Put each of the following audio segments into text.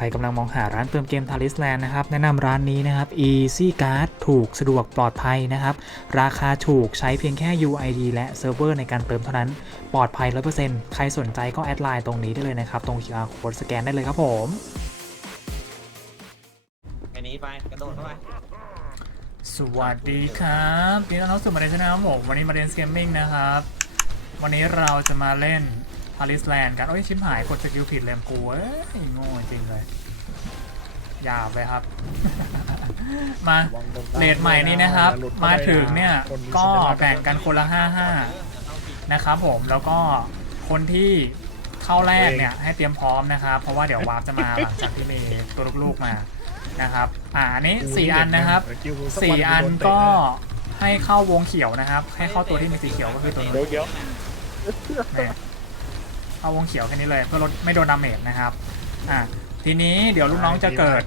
ใครกำลังมองหาร้านเติมเกมทาริสแลนด์นะครับ แนะนำร้านนี้นะครับ Easy Card ถูกสะดวกปลอดภัยนะครับ ราคาถูกใช้เพียงแค่ UID และเซิร์ฟเวอร์ในการเติมเท่านั้น ปลอดภัย 100%ใครสนใจก็แอดไลน์ตรงนี้ได้เลยนะครับ ตรง QR code สแกนได้เลยครับผมไอ้นี้ไปกระโดดเข้าไปสวัสดีครับยินดีต้อนรับสู่มาเดนชนะครับผมวันนี้มาเดนสเกมมิ่งนะครับ วันนี้เราจะมาเล่น พาริสแลนด์กันโอ้ยชิมหายกดสกิลผิดเลยกูเอ้ยโง่จริงเลยหยาบไปครับ มาเลทใหม่นี้นะครับ มาถึงเนี่ยก็แบ่งกันคนละ5 5นะครับผมแล้วก็คนที่เข้าแรกเนี่ยให้เตรียมพร้อมนะครับ เพราะว่าเดี๋ยววาร์ปจะมาหลังจากที่มีตัวลูกๆมานะครับ อ่าอันนี้4อันนะครับสี่อันก็ให้เข้าวงเขียวนะครับ ให้เข้าตัวที่มีสีเขียวก็คือตัวนี้ เดี๋ยวเดี๋ยวเนี่ยเข้าวงเขียวแค่นี้เลยเพื่อลดไม่โดนดาเมจนะครับอะทีนี้เดี๋ยวลูกน้องจะเกิด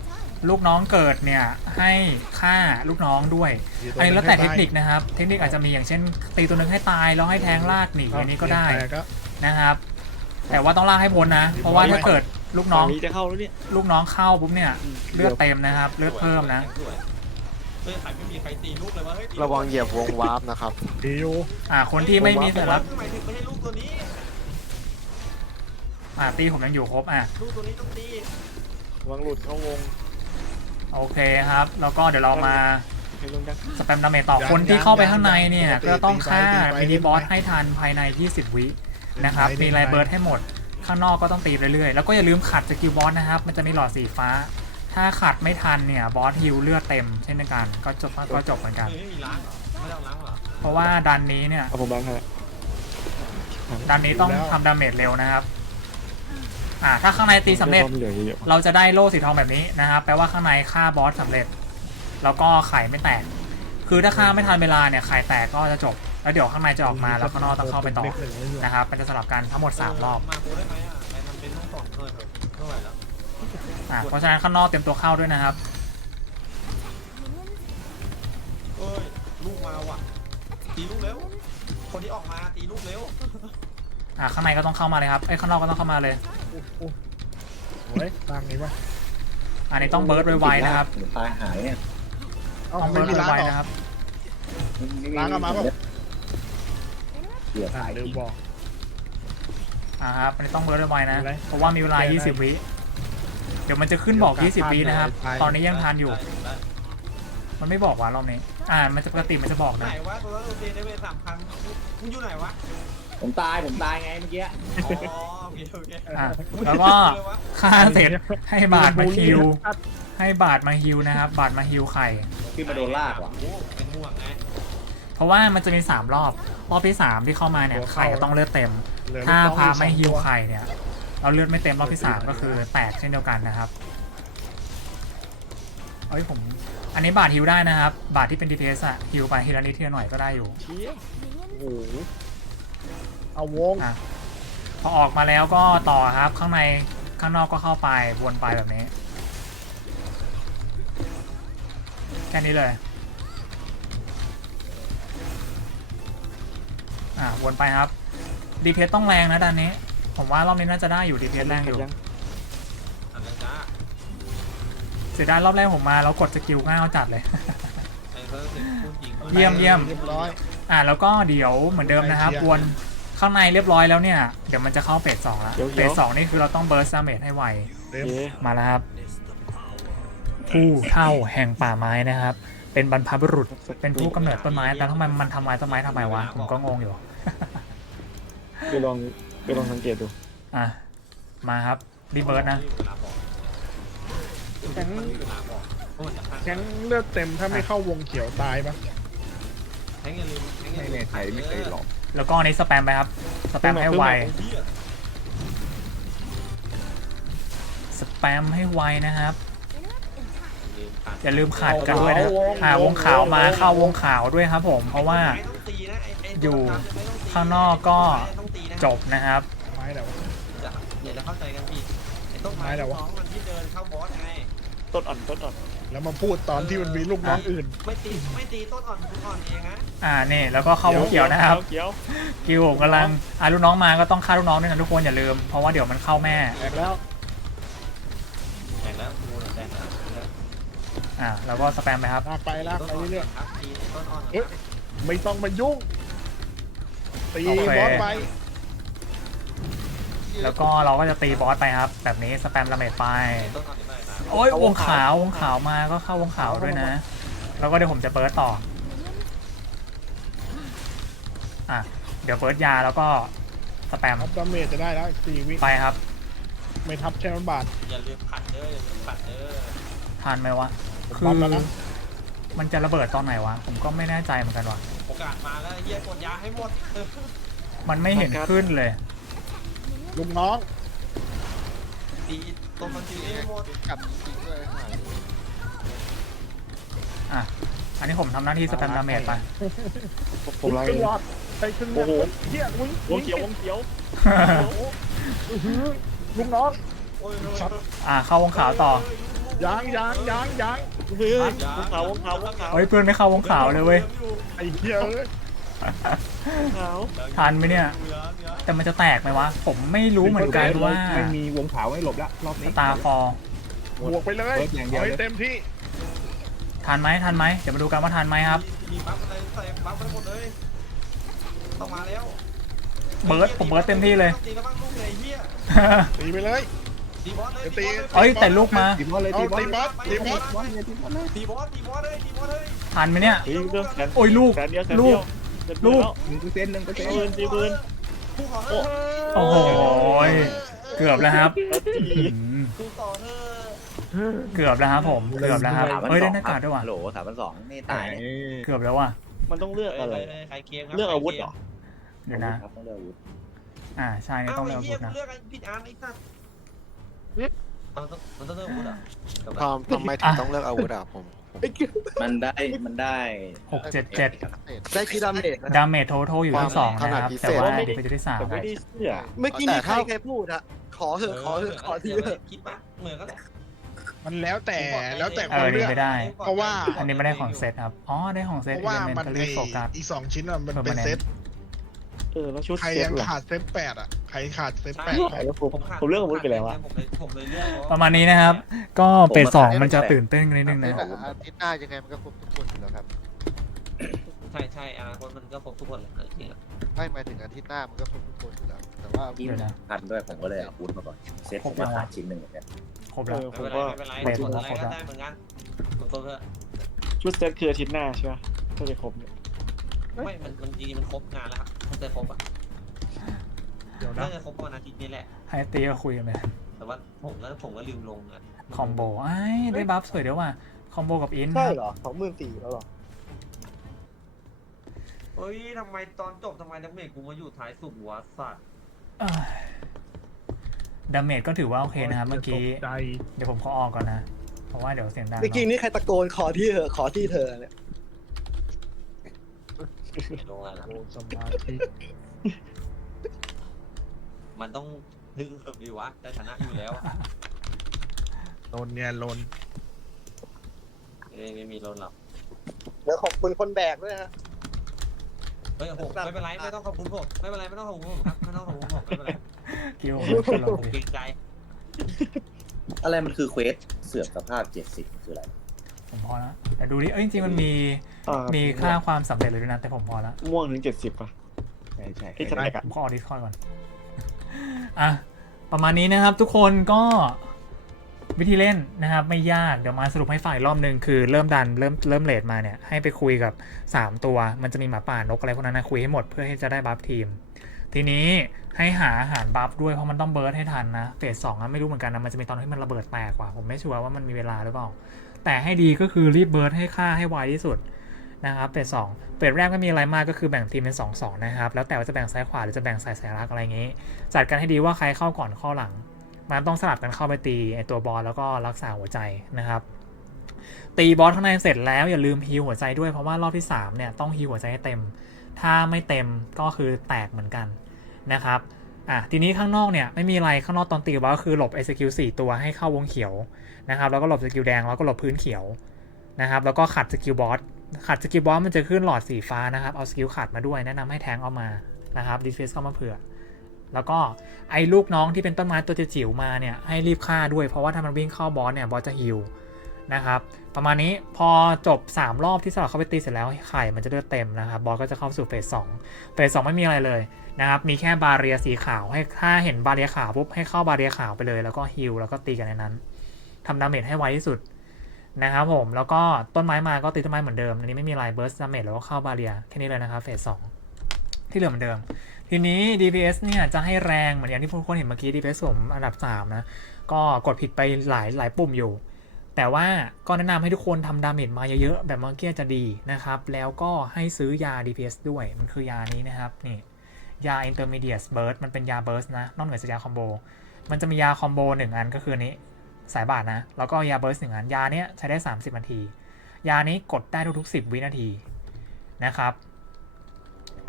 ลูกน้องเกิดเนี่ยให้ฆ่าลูกน้องด้วยอันนี้แล้วแต่เทคนิคนะครับ เทคนิคอาจจะมีอย่างเช่น ตีตัวหนึ่งให้ตายแล้วให้แทงลากหนีอันนี้ก็ได้นะครับ แต่ว่าต้องลากให้พ้นนะ เพราะว่าถ้าเกิดลูกน้องฝั่นี้จะเข้าแล้วเนี่ยลูกน้องเข้าปุ๊บเนี่ยเลือดเต็มนะครับ เลือดเพิ่มนะเฮ้ยใครไม่มีใครตีลูกเลยวะเฮ้ยระวังเหยียบวงวาร์ปนะครับดีอยู่อ่าคนที่ไม่มีสัญลักษณ์ อ่าตีผมยังอยู่ครบอะลูกตัวนี้ต้องตีระวังหลุดเข้าวงโอเคครับ แล้วก็เดี๋ยวเรามาให้ลงกันสแปมดาเมจต่อคนที่เข้าไปข้างในเนี่ย ก็ต้องฆ่ามินิบอสให้ทันภายใน 20 วินะครับมีไลเบิร์ดให้หมด ข้างนอกก็ต้องตีเรื่อยๆแล้วก็อย่าลืมขัดสกิลบอสนะครับ มันจะมีหลอดสีฟ้า ถ้าขัดไม่ทันเนี่ยบอสฮิวเลือดเต็มเช่นเดียวกันก็จบก็จบเหมือนกันเฮ้ยไม่มีล้างเหรอไม่ต้องล้างเหรอเพราะว่าดันนี้เนี่ยเอาผมบังให้ดันนี้ต้องทำดาเมจเร็วนะครับ อ่าถ้าข้างในตีสำเร็จ เหลือเยอะเราจะได้โล่สีทองแบบนี้นะครับแปลว่าข้างในฆ่าบอสสำเร็จ แล้วก็ไข่ไม่แตก คือถ้าฆ่าไม่ทันเวลาเนี่ยไข่แตกก็จะจบ แล้วเดี๋ยวข้างในจะออกมาแล้วข้างนอกต้องเข้าไปต่อนะครับมันจะสลับกันทั้งหมด 3 รอบมากูได้ไหมอะไปทำเป็นห้องสองเกินเถอะไม่ไหวแล้วอะเพราะฉะนั้นข้างนอกเตรียมตัวเข้าด้วยนะครับเอ้ยลูกมาว่ะตีลูกเร็วคนที่ออกมาตีลูกเร็วอะข้างในก็ต้องเข้ามาเลยครับไอ้ยข้างนอกก็ต้องเข้ามาเลย เฮ้ยตังนี้ปะอันนี้ต้องเบิร์ดไวๆนะครับตายหายเนี่ยเอาต้องไม่เบิร์ดมีล้างไวหรๆอ นะครับล้างเอามาเปล่าเดี๋ยวอ่าตายลืมบอก อ่าครับอันนี้ต้องเบิร์ดไวๆนะอะไรเพราะว่ามีเวลา20 วิเดี๋ยวมันจะขึ้นบอก 20 วินะครับตอนนี้ยังทันอยู่ มันไม่บอกว่ารอบนี้ อ่า มันจะปกติมันจะบอกไหนะวะตัวนั้นตัวตีได้ไปสามพันมึงอยู่ไหนวะ ผมตายผมตายไงเมื่อกี้อ๋อโอเคโอเคอะแล้วก็ฆ่าเสร็จให้บาทมาฮิว ให้บาทมาฮิวนะครับ บาทมาฮิวไข่ ขึ้นมาโดนลากว่ะโอ้เป็นห่วงไงเพราะว่ามันจะมี3รอบ รอบที่3ที่เข้ามาเนี่ยไข่จะต้องเลือดเต็ม เหลือถ้าลูกน้องพาอยู่ไม่สองฮิวตัวไข่เนี่ยเราเลือดไม่เต็มรอบที่3ก็คือแตกเช่นเดียวกันนะครับเอ้ยผม อันนี้บาทฮิวได้นะครับ บาทที่เป็น DPS อะฮิวไปทีละนิดทีละหน่อยก็ได้อยู่เชี่ยโอ้โห เอาวง อะพอออกมาแล้วก็ต่อครับ ข้างในข้างนอกก็เข้าไปวนไปแบบนี้ แค่นี้เลย อะวนไปครับ DPS ต้องแรงนะด้านนี้ ผมว่ารอบนี้น่าจะได้อยู่ DPS แรงอยู่ อันนั้นจ้าเสียดายรอบแรกผมมาแล้วกดสกิลง่ายเอาจัดเลย ไอ้เพิ่มเป็นพูดจริงเยี่ยมเยี่ยม เรียบร้อย อะแล้วก็เดี๋ยวเหมือนเดิมนะครับเคลียร์วน ข้างในเรียบร้อยแล้วเนี่ย เดี๋ยวมันจะเข้าเฟสสองแล้ว เดี๋ยวเฟสสองนี่คือเราต้องเบิร์สดาเมจให้ไวเต็มเย้มาแล้วครับ ผู้เท่าแห่งป่าไม้นะครับ เป็นบรรพบุรุษ เป็นผู้กำเนิดต้นไม้ แต่ทำไมมันทำลายต้นไม้ทำไมวะ ผมก็งงอยู่ ไปลองไปลองสังเกตดูอะ มาครับรีเบิร์ดนะ แข็งแข็งเลือดเต็มถ้าไม่เข้าวงเขียวตายปะแทงอย่าลืมแทงอย่าไม่ลืมในไทยไม่เคยหลอก แล้วก็อันนี้สแปมไปครับ สแปมให้ไว สแปมให้ไวนะครับ อย่าลืมขัดกันด้วยนะอ่าวงขาวมาเข้าวงขาวด้วยครับผม เพราะว่าไม่ต้องตีนะไอ้ไอ้อยู่ตัวดำไม่ต้องตีข้างนอกก็ไม่ต้องตีนะจบนะครับไม้แต่ว่าอย่าอย่าจะเข้าใจกันผิดไอ้ต้นไม้ไม้อะไรวะน้องมันที่เดินเข้าบอสไงต้นอ่อนต้นอ่อน แล้วมาพูดตอนที่มันมีลูกน้องอื่น ไม่ตีไม่ตีต้นอ่อนคุณอ่อนเองนะอ่านี่แล้วก็เข้าวงเขียวนะครับเขียวกิวกำลังอ่าลูกน้องมาก็ต้องฆ่าลูกน้องด้วยนะทุกคนอย่าลืมเพราะว่าเดี๋ยวมันเข้าแม่แตกแล้วแทงอะแล้วก็สแปมไปครับลากไปลากต้นไปอ่อนเรื่อยครับตีต้นอ่อนเอ๊ะๆไม่ต้องมายุ่งตีโอเคบอสไป แล้วก็เราก็จะตีบอสไปครับ แบบนี้สแปมดาเมจไปต้นอ่อนที่ไหนมา โอ้ยวงขาววงขาวมาก็เข้าวงขาวด้วยนะ แล้วก็เดี๋ยวผมจะเปิดต่ออะเดี๋ยวเปิดยาแล้วก็สแปมทับดาเมจจะได้แล้วสี่วิไปครับ ไม่ทับแค่มันบาท อย่าลืมผัดเด้ออย่าลืมผัดเด้อทันไหมวะผมคืบออมแล้วนะ มันจะระเบิดตอนไหนวะ ผมก็ไม่แน่ใจเหมือนกันว่ะโอกาสมาแล้วไอ้เหี้ยกดยาให้หมดเออมันไม่เห็นขึ้นเลย ลุงน้องตี ต้นมันตีให้หมดกับจริงๆด้วยหายอะ อันนี้ผมทำหน้าที่สแปมดาเมจไป ผมครึ่งหลอดไปครึ่งหลอดเฮียวิ่งวงเขียววงเขียวอื้อหือลุงน้องโอ้ยอะ เข้าวงขาวต่อ ยางยางยางยางเฮ้ยวงขาววงขาววงขาวเฮ้ยเพื่อนไม่เข้าวงขาวเลยเว้ยไอ้เหี้ยเอ้ยขาว ทันไหมเนี่ย แต่มันจะแตกไหมวะ ผมไม่รู้เหมือนกันว่าไม่มีวงขาวให้หลบละรอบสนี้ตาร์ฟอร์บวกไปเลยเบิร์ดอย่างเดียวเอาเลยให้เต็มที่ทันไหมทันไหมเดี๋ยวมาดูกันว่าทันไหมครับมีบัฟอะไรใส่บัฟไปหมดเลยต้องมาแล้วเบิร์ดผมเบิร์ดเต็มที่เลยตีแล้วบ้างลูกเลยเฮียตีไปเลยตีบอสเลยตีเอ้ยแต่ลูกมาตีบอลเลยเอาตีบอลตีบอสตีบอสบอลเลยตีบอลเลยตีบอสตีบอสเลยตีบอสเลยทันไหมเนี่ยตีเรื่องแสนโอ้ยลูกแส นเดียวแสนลูเดีกยวลูกหนึ่งเปอร์เซ็นต์หนึ่งเปอร์เซ็นต์ปืนตีปืนคู่ขอเถอะโอ้โหยเกือบแล้วครับอืมคู่ต่อเถอะเกือบแล้วครับผม เกือบแล้วครับ เฮ้ยได้หน้ากากด้วยว่ะ โหลสามพันสองนี่ตายเกือบแล้วว่ะ มันต้องเลือกอะไรใครเกมเลือกอาวุธเหรอเดี๋ยวนะต้องเลือกอาวุธอ่าใช่เนี่ยต้ต้อองงเลืเลืออกกอาอาวุธนะวุธนะ เลือกอันผิดอันไอ้สัตว์ มันต้องมันต้องเลือกอาวุธอะทำทำไมถึงต้องเลือกอาวุธอะผมผมมันได้มันได้หกเจ็ดเจ็ดได้ที่ดาเมจนะ ดาเมจโททอยู่ที่สองนะครับ แต่ว่าเดี๋ยวไปจุดที่สามแต่ไม่ได้เสื้อเมื่อกี้นี้ใครใครพูดอะขอเถอะขอเถอะขอทีเถอะคิดปะเหมือนกันมันแล้วแต่แล้วแต่เอคนอเลืนี่อก ไม่ได้ เพราะว่า อันนี้ไม่ได้ของเซตครับ อ๋อ ได้ของเซเพตราะว่าเอเลเมนมันต์ไอโฟกัส อีกสองชิ้นอะมันเป็นเซต เออแล้วชุดใครเซ็ตยังเหรอขาดเซตแปดอะใครขาดเซตแปดใช่แล้วผมผมเลือกอาวุธไปแล้วอะ ผมเลยผมเลยเลือกเพประราะมาณนี้นะครับ ก็เฟสสองมันจะตื่นเต้นกันนิดนึงนะ อาทิตย์หน้ายังไงมันก็ครบทุกคนอยู่แล้วครับใช่ใช่อนาคตมันก็ครบทุกคนเลยจริงไม่หมายถึงอาทิตย์หน้ามันก็ครบทุกคนอยู่แล้ว แต่ว่ากินพันด้วยผมก็เลยเอาอาวุธมาก่อนเซ็ตผมมาขาดชิ้นหนึ่งเหมือนกันครบแล้วไม่เป็นไรไม่เป็นไรเออส่วนผมอะไรว่าก็ได้เหมือนกันตัวตัวเถอะชุดเซตคืออาทิตย์หน้าใช่ไหมถ้าจะครบเนี่ยไม่มันมันจริงๆมันครบงานแล้วครับมัน จะครบอะเดี๋ยวนะน่าจะครบวันอาทิตย์นี้แหละให้ตีก็คุยกันไปแต่ว่าผมแล้วผมก็ลืมลงอะคอมโบไอ้ยได้บัฟสวยเดี๋ยวว่ะคอมโบกับอินคใช่รับเหรอสองหมื่นสี่แล้วเหรอเฮ้ยทำไมตอนจบทำไมนักเมกกูมาอยู่ท้ายสุดวะสัตว์เอ้ยดาเมจก็ถือว่าโอเคนะครับเมื่อกี้ ใจเดี๋ยวผมขอออกก่อนนะ เพราะว่าเดี๋ยวเสียงดังเมื่อกี้เนาะนี่ใครตะโกนขอที่เธอะขอที่เธอเนี่ย ไม่ลงแล้วนะโอ้สมาธิมันต้องดึงเหิบดีวะแต่ชนะอยู่แล้วอะลนเนี่ยลนเอ้ยไม่มีลนหรอกเดี๋ยวขอบคุณคนแบกด้วยฮะ เฮ้ยผมไม่เป็นไรไม่ต้องขอบคุณผมไม่เป็นไรไม่ต้องขอบคุณผมครับไม่ต้องขอบคุณผมไม่เป็นไรคิวผมจะลงผมเกรงใจ อะไรมันคือเควสเสื่อมสภาพ70คืออะไร ผมพอแล้วแต่ดูดิเอ้ยจริงๆมันมีอ่ามีค่าความสำเร็จเลยด้วยนะแต่ผมพอแล้วม่วงถึงเจ็ดสิบป่ะ ใช่ใช่ที่จะแตกผอะมขอออดิสคอยก่อน อะ ประมาณนี้นะครับ ทุกคนก็วิธีเล่นนะครับ ไม่ยากเดี๋ยวมาสรุปให้ฝ่ายรอบหนึ่งคือเริ่มดันเริ่มเริ่มเลทมาเนี่ย ให้ไปคุยกับ 3 ตัว มันจะมีหมาป่านกอะไรพวกนั้นนะคุยให้หมดเพื่อที่จะได้บัฟทีม ทีนี้ให้หาอาหารบัฟด้วยเพราะมันต้องเบิร์ดให้ทันนะเฟสสองอะไม่รู้เหมือนกันนะมันจะมีตอนที่มันระเบิดแตกกว่าผมไม่ชัวร์ว่ามันมีเวลาหรือเปล่า แต่ให้ดีก็คือรีบเบิร์ดให้ค่าให้ไวที่สุดนะครับเฟสสองเฟสแรกไม่มีอะไรมากก็คือแบ่งทีมเป็น2อสองนะครับ แล้วแต่ว่าจะแบ่งซ้ายขวาหรือจะแบ่งสายสายรักอะไรอย่างงี้ จัดกันให้ดีว่าใครเข้าก่อนเข้าหลัง มันต้องสลับกันเข้าไปตีไอตัวบอสแล้วก็รักษาหัวใจนะครับตีบอสข้างในเสร็จแล้วอย่าลืมฮีหัวใจด้วยเพราะว่ารอบที่3เนี่ยต้องฮีหัวใจให้เต็ม ถ้าไม่เต็มก็คือแตกเหมือนกันนะครับ อะทีนี้ข้างนอกเนี่ยไม่มีอะไรข้างนอกตอนตีบอสก็คือหลบไอสกิล4ตัวให้เข้าวงเขียวนะครับแล้วก็หลบสกิลแดงแล้วก็หลบพื้นเขียวนะครับแล้วก็ขัดสกิลบอสขัดสกิลบอสมันจะขึ้นหลอดสีฟ้านะครับเอาสกิลขัดมาด้วยแนะนำให้แทงเอามานะครับดีเฟสก็มาเผื่อ แล้วก็ไอ้ลูกน้องที่เป็นต้นไม้ตัวจิ๋วมาเนี่ยให้รีบฆ่าด้วยเพราะว่าถ้ามันวิ่งเข้าบอสเนี่ยบอสจะฮิว นะครับประมาณนี้พอจบ 3 รอบที่สลับเข้าไปตีเสร็จแล้วไข่มันจะเลือดเต็มนะครับบอสก็จะเข้าสู่เฟสสองเฟสสองไม่มีอะไรเลยนะครับมีแค่บาเรียสีขาวให้ถ้าเห็นบาเรียขาวปุ๊บให้เข้าบาเรียขาวไปเลย แล้วก็ฮิลแล้วก็ตีกันในนั้นทำดาเมจให้ไวที่สุดนะครับผมแล้วก็ต้นไม้มาก็ตีต้นไม้เหมือนเดิมอันนี้ไม่มีอะไรเบิร์สดาเมจแล้วก็เข้าบาเรียแค่นี้เลยนะครับเฟสสองที่เหลือเหมือนเดิม ทีนี้ DPS เนี่ยจะให้แรงเหมือนอย่างที่ทุกคนเห็นเมื่อกี้ DPS ผมอันดับ 3 นะ ก็กดผิดไปหลายหลายปุ่มอยู่ แต่ว่าก็แนะนำให้ทุกคนทำดาเมจมาเยอะๆแบบเมื่อกี้จะดีนะครับ แล้วก็ให้ซื้อยา DPS ด้วยมันคือยานี้นะครับนี่ยา Intermediate Burst มันเป็นยา Burst นะ นอกเหนือจากยาคอมโบ มันจะมียาคอมโบหนึ่งอันก็คือนนี้สายบาทนะ แล้วก็ยา Burst หนึ่งอัน ยาเนี้ยใช้ได้ 30 นาที ยานี้กดได้ทุกๆ 10 วินาทีนะครับ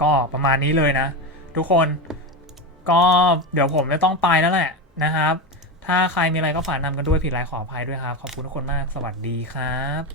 ก็ประมาณนี้เลยนะ ทุกคนก็เดี๋ยวผมจะต้องไปแล้วแหละนะครับ ถ้าใครมีอะไรก็ฝากนำกันด้วยผิดไรขออภัยด้วยครับ ขอบคุณทุกคนมากสวัสดีครับ